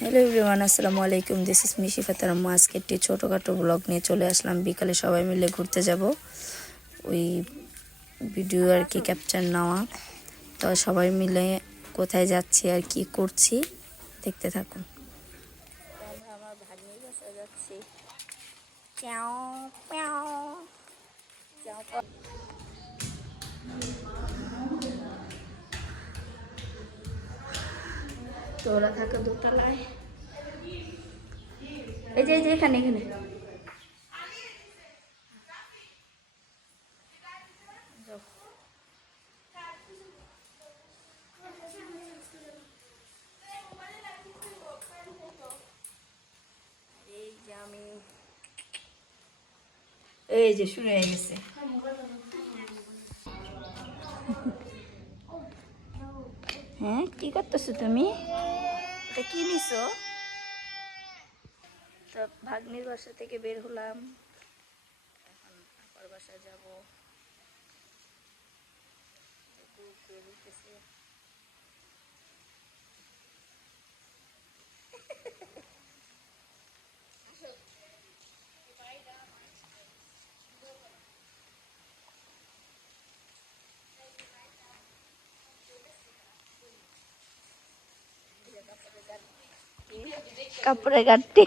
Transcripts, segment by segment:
Hello everyone, আসসালামু আলাইকুম। This is মিশি ফাতার আম্মু। আজকে একটি ছোটোখাটো ব্লগ নিয়ে চলে আসলাম। বিকালে সবাই মিলে ঘুরতে যাব, ওই ভিডিও আর কি ক্যাপচার নেওয়া। তো সবাই মিলে কোথায় যাচ্ছি আর কি করছি দেখতে থাকুন। আমরা আমার ভাগ্নির বাসায় যাচ্ছি। তো ওরা থাকে দোতলায়, এই যে এখানে এখানে এই যে শুরু হয়ে গেছে। হ্যাঁ, কি করতেছো তুমি? এটা কি নিছো? তো ভাগ্নির বাসা থেকে বের হলাম, এখন আপার বাসায় যাবো। কাপড়ে গাঠি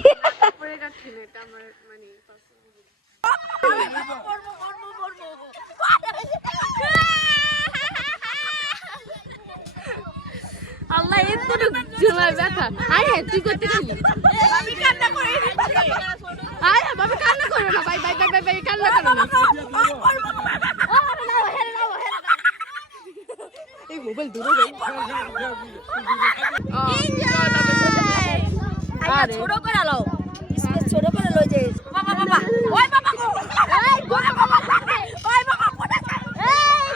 আল্লাহ এত জমার ব্যথা। আরে তুই করতে গেলি, আমি কান্না করে দিচ্ছি। আরে বাবা কান্না করো না, bye bye bye bye bye, কান্না করো না। এই মোবাইল দূরে দে। আরে ছোট করে লাও, ছোট করে লই যে বাবা বাবা, ওই বাবা গো, এই বাবা বাবা, ওই বাবা কোটা এই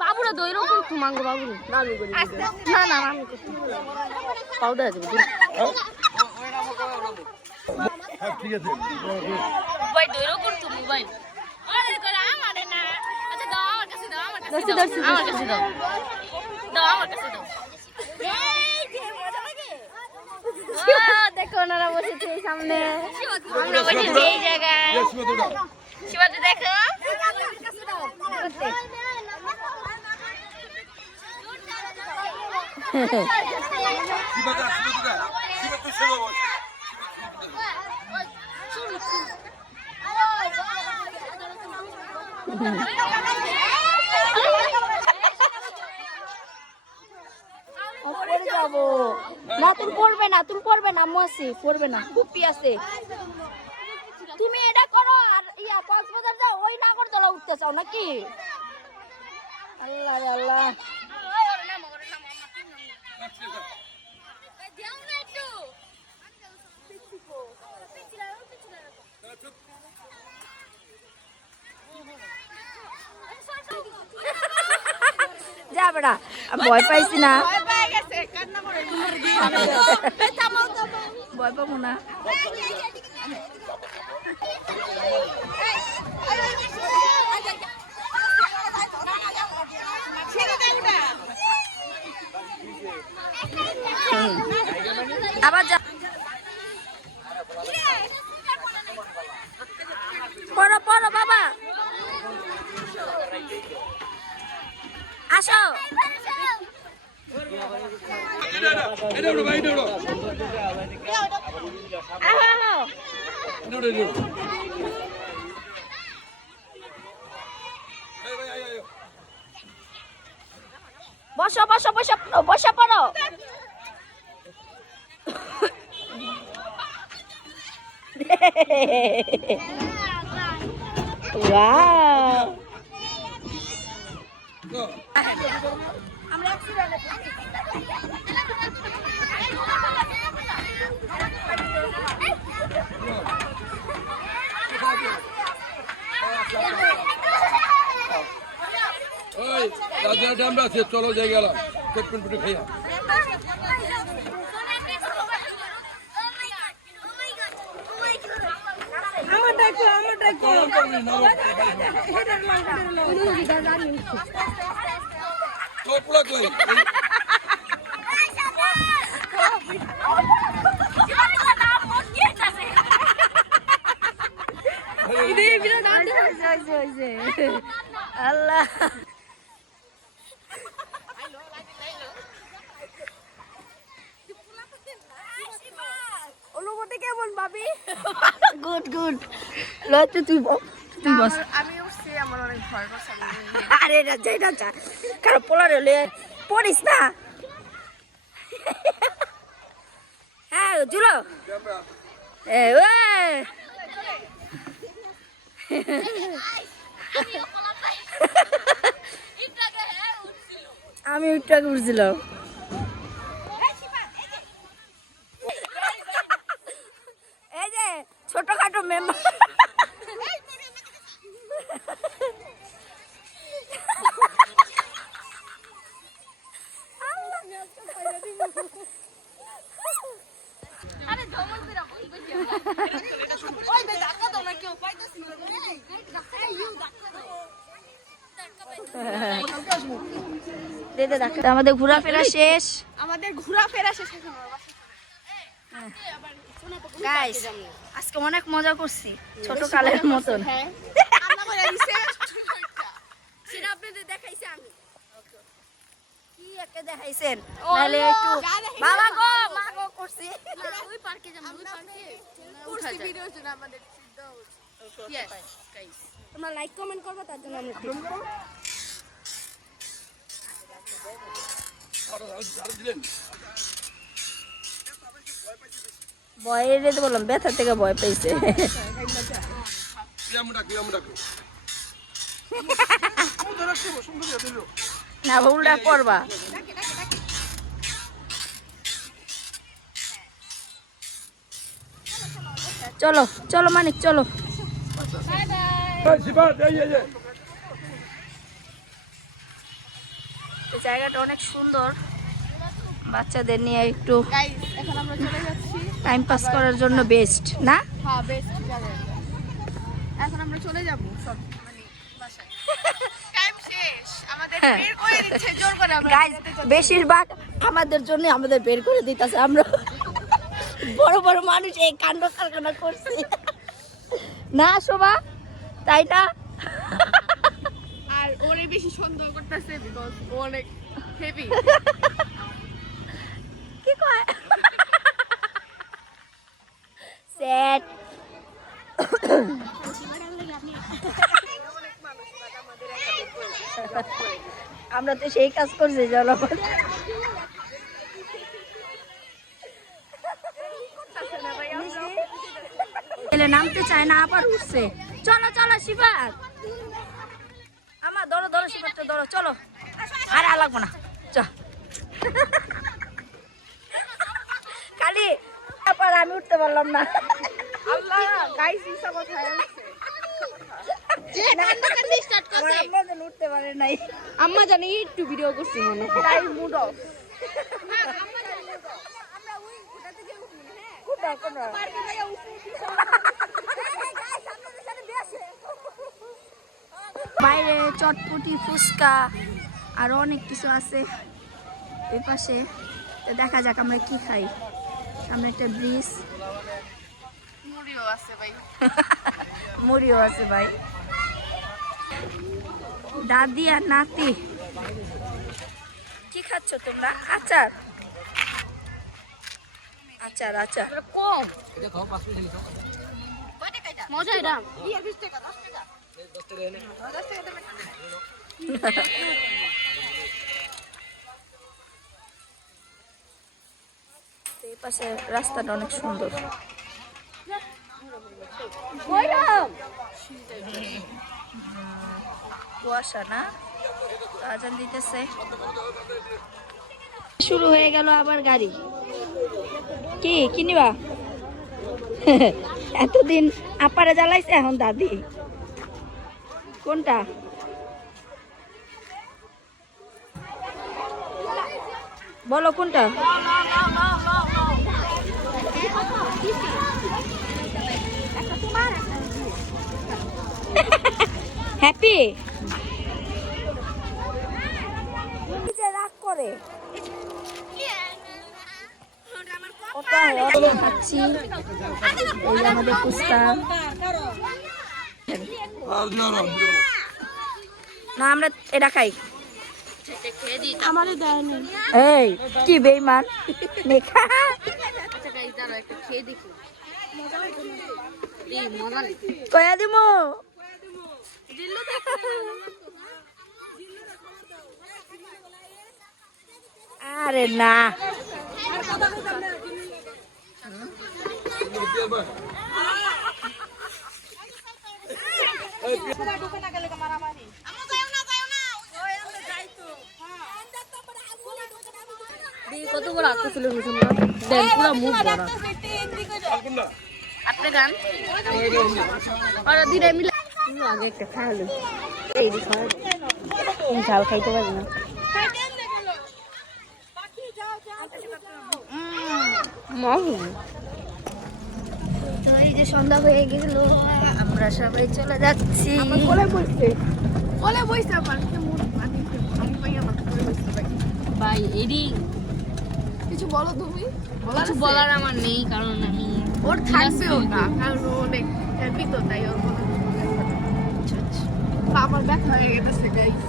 বাবুরা দই রকম তুমাঙ্গো বাবু না না আমি পাউডার আছে ঠিক আছে ভাই দই রকম তুমি ভাই আরে করে আমারে না আচ্ছা দাও আমার কাছে দাও আমার কাছে দাও আমার কাছে দাও দাও আমার কাছে দাও এই যে মজা লাগে দেখো ওনারা বসেছে সামনে, আমরা বসেছি এই জায়গায়। শিবাদু দেখো যাবো না, তুমি পড়বে না, তুমি পড়বে না, আম্মু আছে পড়বে না, কুপি আছে। তুমি এটা করো আর ইয়া কক্সবাজার যাও, ওই নাগরদোলা উঠতে চাও নাকি? আল্লাহ আল্লাহ, যা বেড়া, ভয় পাইছি না, ভয় পাবো না। আবার যা, পড়ো পড়ো বাবা, আসো। বসো বসো বসো বসে পড়ো। ওয়াও, আমরা আমরা আছে চলো যাই গেলাম চেকপয়েন্ট পুটে খাইয়া আল্লাহ অনুভূতি কেমন ভাবি? গুড গুড লয়তো তুই বস। আমি উঠছি আমার অনেক ভয় করছে আরে না যাই না যা কারো পোলার হলে পড়িস না। হ্যাঁ জুলো এ আমি একটু আগে উঠছিলাম। এই যে ছোটখাটো মেম্বার আরে ধমক দিরা বই বই ওই বে ধাক্কা দাও না কেউ পাইতাছ না এই ইউ ধাক্কা দাও আমাদের ঘোরাফেরা শেষ। গাইস আজকে অনেক মজা করছি ছোট কালের মতন। সেটা আপনাদের দেখাইছি আমি কি একে দেখাইছেন নাহলে একটু বাবা গো মা গো করছি। ওই পার্কে যাবো ওই পার্কে করছি ভিডিওর জন্য আমাদের সিদ্ধ ইয়েস গাইস তোমরা লাইক কমেন্ট করবে তার জন্য আমরা ভয় রেতে বললাম ব্যথা থেকে ভয় পেয়েছে। না উল্টা করবা চলো চলো মানিক চলো। জায়গাটা অনেক সুন্দর বাচ্চাদের নিয়ে একটু গাইস এখন আমরা চলে যাচ্ছি টাইম পাস করার জন্য বেস্ট না। হ্যাঁ বেস্ট জায়গা এখন আমরা চলে যাব সব মানে বাসায় টাইম শেষ আমাদের বের করে দিচ্ছে জোর করে আমরা গাইস বেশিরভাগ আমাদের জন্য আমাদের বের করে দিতেছে। আমরা বড় বড় মানুষ এই কাণ্ড কারখানা করছি না শোভা তাই না? আর ওরে বেশি সন্দেহ করতেছে বিকজ ও অনেক হেভি কি কয় সেট আমরা তো সেই কাজ করছি জনগণ নামতে চায় না আবার উঠছে। চলো চলো শিবাত আমার ধরো ধরো শিবাতটা ধরো চলো আর লাগবো না চ খালি তারপর আমি উঠতে পারলাম না। আল্লাহ গাইস ইসা কোথায় আছে যে কান্না কান্না স্টার্ট আমার করছে আম্মা যেন উঠতে পারে নাই। আম্মা জানি একটু ভিডিও করছি মনে হয় তাই মুড অফ আমরা ওই ওটা থেকে উঠি হ্যাঁ কোথাও কোথাও পার্কে থেকে উঠি বাইরে চটপটি ফুচকা আরো অনেক কিছু আছে এই পাশে। তো দেখা যাক আমরা কি খাই। সামনে একটা ব্রিজ মুড়িও আছে ভাই মুড়িও আছে ভাই। দাদি আর নাতি কি খাচ্ছ তোমরা? আচার আচার আচার কম মজা এটা 20 টাকা 10 টাকা এই পাশে রাস্তাটা অনেক সুন্দর। কুয়াশা না আজান দিতেছে। শুরু হয়ে গেল আবার গাড়ি। কি কিনিবা? এতদিন আপারে জ্বালাইছে এখন দাদি। কোনটা বলো কোনটা? হ্যাপি রাগ করে খাচ্ছি। এই যে আমাদের ফুচকা। না আমরা এটা খাই। এই কি বেইমান নেখা। কয়া দিমু আরে না কত বড় আত্ম ছিল দেন পুরো মুখ বড় আপনি গান আর দিরে মিলে আগে একটা খাইলো এই দি খাই ঝাল খাইতে পারি না তো এই যে সন্ধ্যা হয়ে গেল, আমরা সবাই চলে যাচ্ছি। ভাই এডি কিছু বলো তুমি। কিছু বলার আমার নেই কারণ আমি ওর থাকবেও না, কারণ ও অনেক হ্যাপি তো, তাই ওর কোনো আমার ব্যথা হয়ে গেছে গাইস।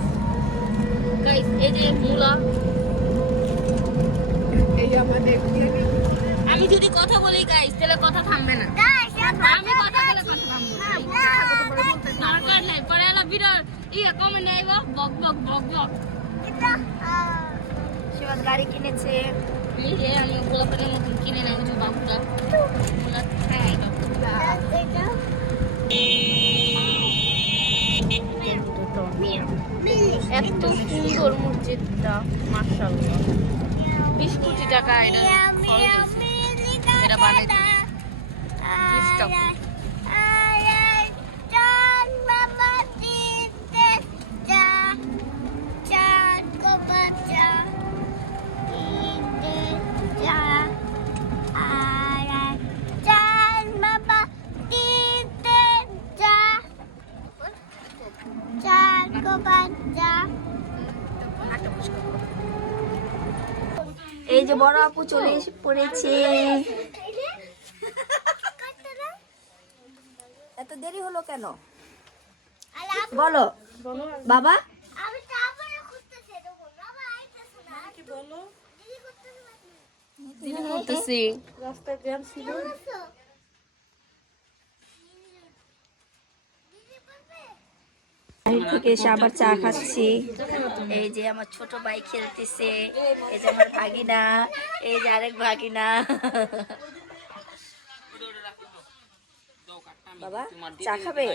গাইস এই যে মুলা এই আমাদের আমি যদি কথা বলি গাইস তাহলে কথা থামবে না। আমি কথা বলে কথা থামবে না। দরকার নাই পরে এলা ভিডিও ইয়া কমেন্ট আইবো বক বক বক বক। শিবাদ গাড়ি কিনেছে। এই যে আমি গোলাপের মতন কিনে নেব যে বাবুটা মুলা খাই এত সুন্দর মসজিদটা মাশাআল্লাহ 20 কোটি টাকা এটা খরচ হয়েছে এটা বানাইতে 20 টাকা এই যে বড় আপু চলে এসে পড়েছে। এত দেরি হলো কেন বলো বাবা? করতেছি বাহির থেকে এসে আবার চা খাচ্ছি। এই যে আমার ছোট ভাই খেলতেছে, এই যে আমার ভাগিনা, এই যে আরেক ভাগিনা। বাবা চা খাবে?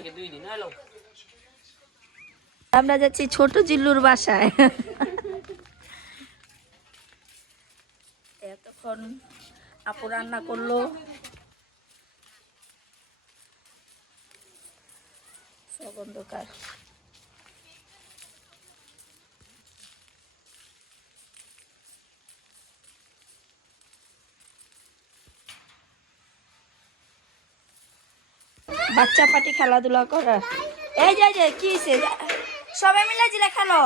আমরা যাচ্ছি ছোট জিল্লুর বাসায়। এতক্ষণ আপু রান্না করলো, সব অন্ধকার। বাচ্চা পাটি খেলাধুলা করা। এই যে কি সবাই মিলে জিলে খেলো।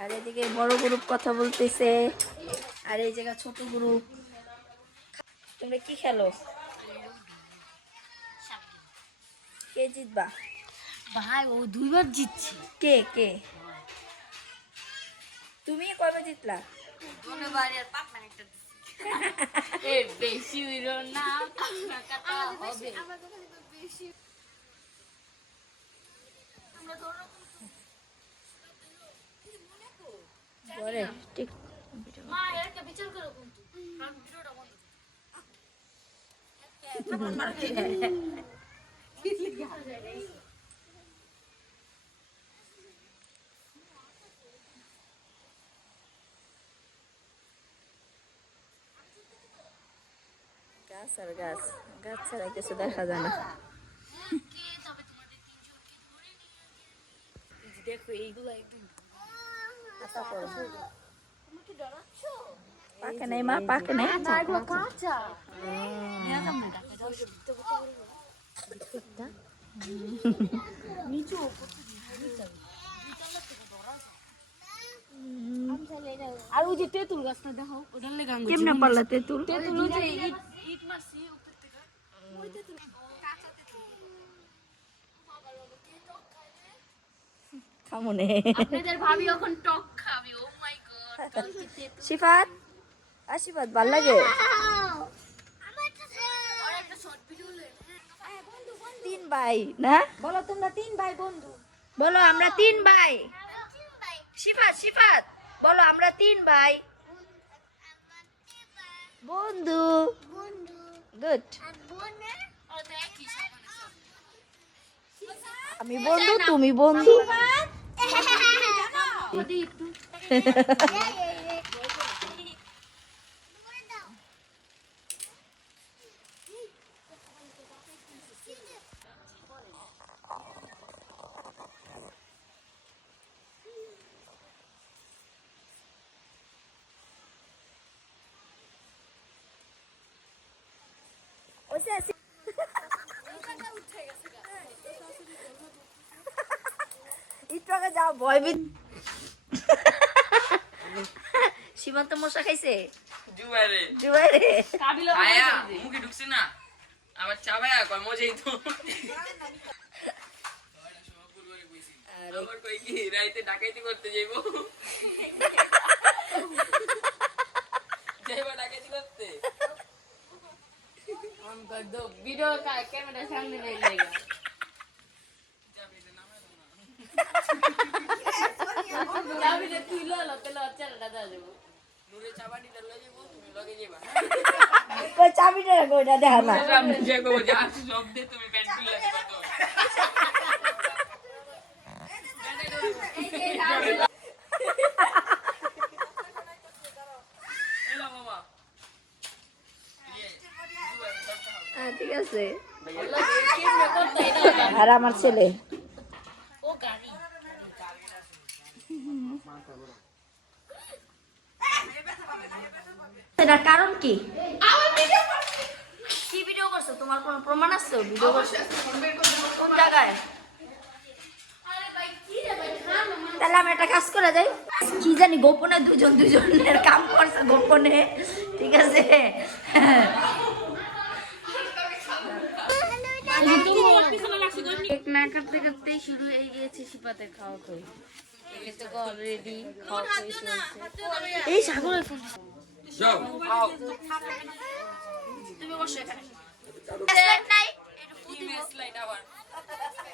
আর এদিকে বড় গ্রুপ কথা বলতেছে, আর এই জায়গা ছোট গ্রুপ। তোমরা কি খেলো? কে জিতবা? ভাই ও দুইবার জিতছে। কে কে? তুমি কবে জিতলা? বেশি হইল না হবে। ঠিক মা একটা বিচার করো কিন্তু কারণ ভিডিওটা বন্ধ গাছ আর গাছ, গাছ ছাড়া কিছু দেখা যায় না। দেখো এইগুলো একদম পাকে নাই মা, পাকে নাই। আর ওই যে তেঁতুল গাছটা দেখো ওটার লেগে আঙ্গুর কেমনে পারলা তেঁতুল? তেঁতুল ওই যে ইট মারছি উপর থেকে ওই তেঁতুল কাঁচা তেঁতুল খামনে। আপনাদের ভাবি এখন টক খাবে ও মাই গড সিফাত, আশিফাত ভাল লাগে? আর একটা শর্ট ভিডিও লই তিন ভাই না? বলো তোমরা 3 ভাই বন্ধু। বলো আমরা 3 ভাই। সিফাত, সিফাত বলো আমরা 3 ভাই বন্ধু। গুড। আর তো একই সমানে সব আমি বন্ধু, তুমি বন্ধু। একটু আগে যাও ভয়বিদ। সীমান্ত মশা খাইছে জুয়ারে জুয়ারে। কাবিলা আয়া মুখে ঢুকছে না আবার চাবায়া কয় মজাই তো আবার কই কি রাইতে ডাকাইতি করতে যাইবো যাইবা ডাকাইতি করতে हम कर दो वीडियो का कैमरा सामने ले लेगा चाबी ले तू लो पेलो अच्छा दादा देबो নুরে চাবাটি লয়ে যাইবো তুমি লগে যাইবা কই চাবিটা কইটা দেখা না। সামনে যে কো যা সব দে তুমি প্যান্ট খুলে দিবা তো এলা মামা ঠিক আছে। अल्लाह के में करता है ना আর আমার ছেলে ओ गाड़ी এটার কারণ কি? কি ভিডিও করছো? তোমার কোনো প্রমাণ আছে ভিডিও করছো? কোন জায়গায়? তাহলে আমি একটা কাজ করে যাই, কি জানি গোপনে দুজনের কাম করছে গোপনে, ঠিক আছে? एक ना करते करते शुरू हो গিয়েছে সিপাতের খাওয়া কই এটা তো অলরেডি খাওয়া কই চলছে এই সাগরের ফোন যাও তুমি বসো এখানে। স্লাইড নাই স্লাইড আবার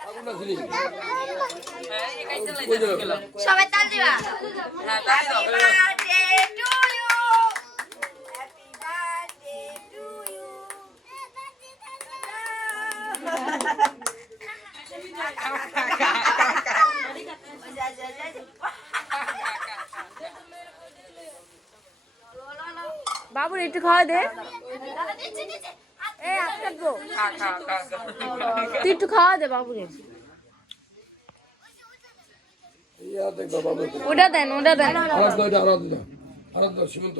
আগুন না ছিলি হ্যাঁ একাই চালাই গেলাম সবাই তাল দিবা। হ্যাঁ তাই দাও Birthday to you. Happy birthday to you. বাবুর একটু খাওয়া দে। এই আজকে তো খা খা খা তুই একটু খাওয়া দে বাবুরে। ইয়া দেখ বাবা ওটা দেন, ওটা দেন। আরাধনা সীমন্ত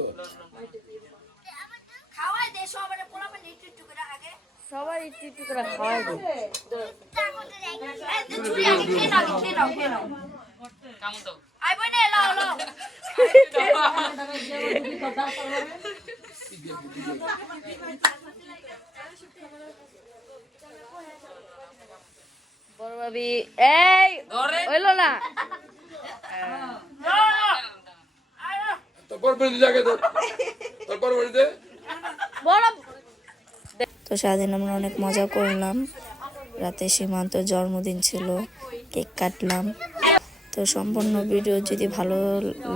খাওয়াই দে সবার পোলাপন একটু একটু করে আগে সবার একটু একটু করে খাওয়াই দে। চুরি আগে খেয়ে নাও, খেয়ে নাও, খেয়ে নাও। কাম দাও আই বই নে লাও লাও। বড় ভাবি এই ধরে হইলো না। তারপর বলি জায়গা দে তারপর বলি দে। বড় তো সারাদিন আমরা অনেক মজা করলাম। রাতে সীমান্ত জন্মদিন ছিল, কেক কাটলাম। তো সম্পূর্ণ ভিডিও যদি ভালো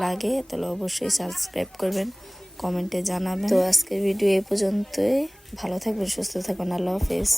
লাগে তাহলে অবশ্যই সাবস্ক্রাইব করবেন, কমেন্টে জানাবেন। তো আজকের ভিডিও এই পর্যন্তই। ভালো থাকবেন, সুস্থ থাকবেন। আল্লাহ হাফেজ।